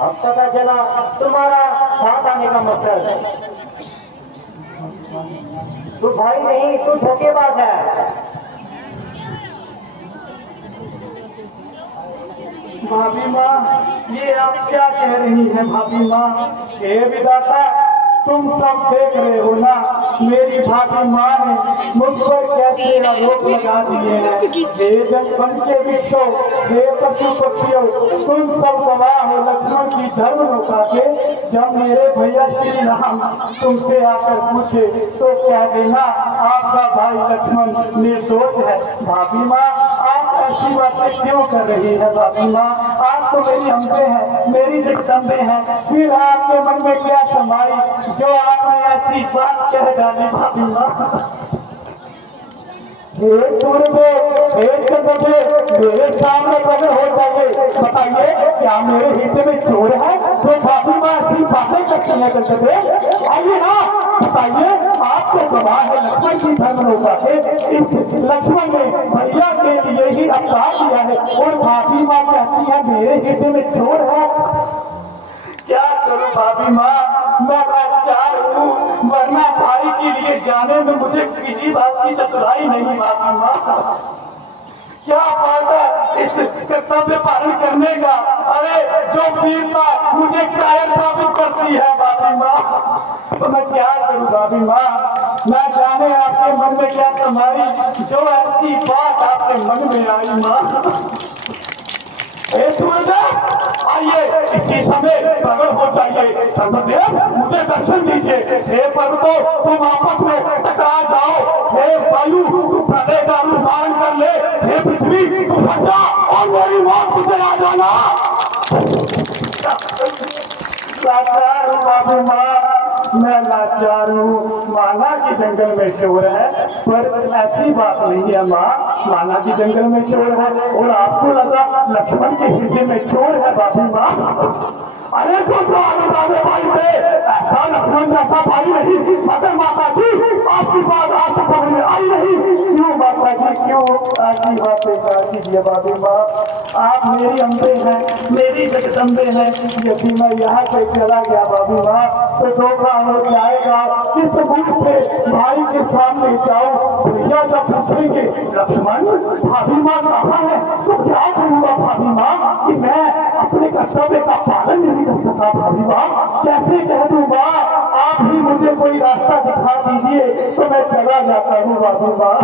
अब पता चला तुम्हारा साथ आने का मकसद। तू भाई नहीं, तू धोखेबाज है। भाभी माँ, ये आप क्या कह रही हैं भाभी माँ? हे विधाता, तुम सब देख रहे हो ना, मेरी भाभी माँ ने मुझ पर कैसे आरोप लगा दिए हैं। हे जन के वृक्षों, हे पशु पक्षियों, तुम सब गवाह हो लक्ष्मण की धर्म नौका के। जब मेरे भैया श्री राम तुमसे आकर पूछे तो कह देना आपका भाई लक्ष्मण निर्दोष है। भाभी माँ, आप ऐसी बातें क्यों कर रही है भाभी माँ? आप तो मेरी अम्बे हैं, मेरी जगदम्बे हैं, फिर आपके मन में क्या समाई जो आपने ऐसी बात कह डाली भाभी माँ? एक सूर्यदेव, एक चंद्रदेव मेरे सामने प्रकट हो जाइए। बताइए क्या मेरे हिस्से में चोर है जो भाभी माँ ऐसी बातें करती है? चंद्रदेव आइए ना, बताइए। आपको गवाह है लक्ष्मण की धर्म नौका से, इस लक्ष्मण ने भैया के लिए ही अवतार दिया है और भाभी माँ कहती है मेरे हिस्से में चोर है। क्या करूं भाभी माँ, मैं लाचार हूँ, वरना भाई के लिए जाने में मुझे किसी बात की चतुराई नहीं भाभी माँ। क्या फायदा इस कर्तव्य पालन करने का? अरे जो वीरता मुझे कायर साबित करती है भाभी माँ, तो मैं क्या करूं भाभी माँ? मैं जाने आपके मन में क्या समाई जो ऐसी बात आपके मन में आई माँ। सूर्यदेव आइए, इसी समय प्रकट हो जाइए। चंद्रदेव मुझे दर्शन दीजिए। हे पर्वतों, तुम आपस में टकरा जाओ। हे वायु, तू प्रलय का रूप धारण कर ले। हे पृथ्वी, तू हट जा और मेरी मौत तुझे आ जाना। लाचार हूँ भाभी माँ, मैं लाचार हूँ। माना कि जंगल में चोर है, पर ऐसी बात नहीं है माँ। माना कि जंगल में चोर है और आपको लगा लक्ष्मण के हृदय में चोर है भाभी माँ। अरे जो दावे भाई थे, ऐसा लक्ष्मण जैसा भाई नहीं। मगर माता जी, आपकी बात आपको समझ में आई नहीं। क्यों माता जी, क्यों ऐसी बातें कर दीजिए भाभी माँ? आप मेरी अम्बे हैं, मेरी जगदम्बे हैं। यदि मैं यहाँ से चला गया भाभी माँ तो धोखा हो जाएगा। किस मुंह से भाई के सामने जाऊं? भैया जब पूछेंगे लक्ष्मण भाभी माँ कहाँ है, तो क्या करूंगा भाभी माँ कि मैं अपने कर्तव्य का पालन नहीं कर सका भाभी माँ? कैसे कह दूंगा? आप ही मुझे कोई रास्ता दिखा दीजिए तो मैं चला जाता हूँ भाभी माँ।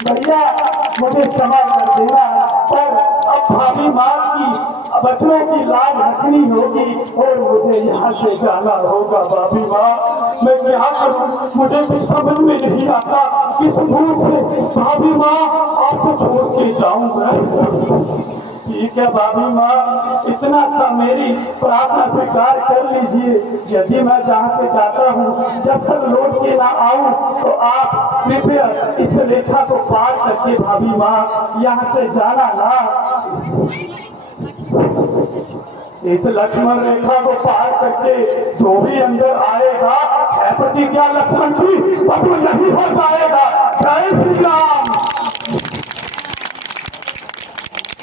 भैया मुझे क्षमा कर देना, पर अब भाभी माँ की बच्चों की लाज रखनी होगी और मुझे यहाँ से जाना होगा भाभी माँ। मैं क्या करूँ, मुझे समझ में नहीं आता किस मुंह से भाभी माँ आपको छोड़ के जाऊँ मैं। ठीक है भाभी माँ, इतना सा मेरी प्रार्थना स्वीकार कर लीजिए। यदि मैं जहाँ से जाता हूँ जब तक लौट के ना आऊँ तो आप कृपया इस रेखा को पार करके भाभी माँ यहाँ से जाना ना। इस लक्ष्मण रेखा को पार करके जो भी अंदर आएगा है प्रतिज्ञा लक्ष्मण की, बस यही हो जाएगा। जय श्री राम।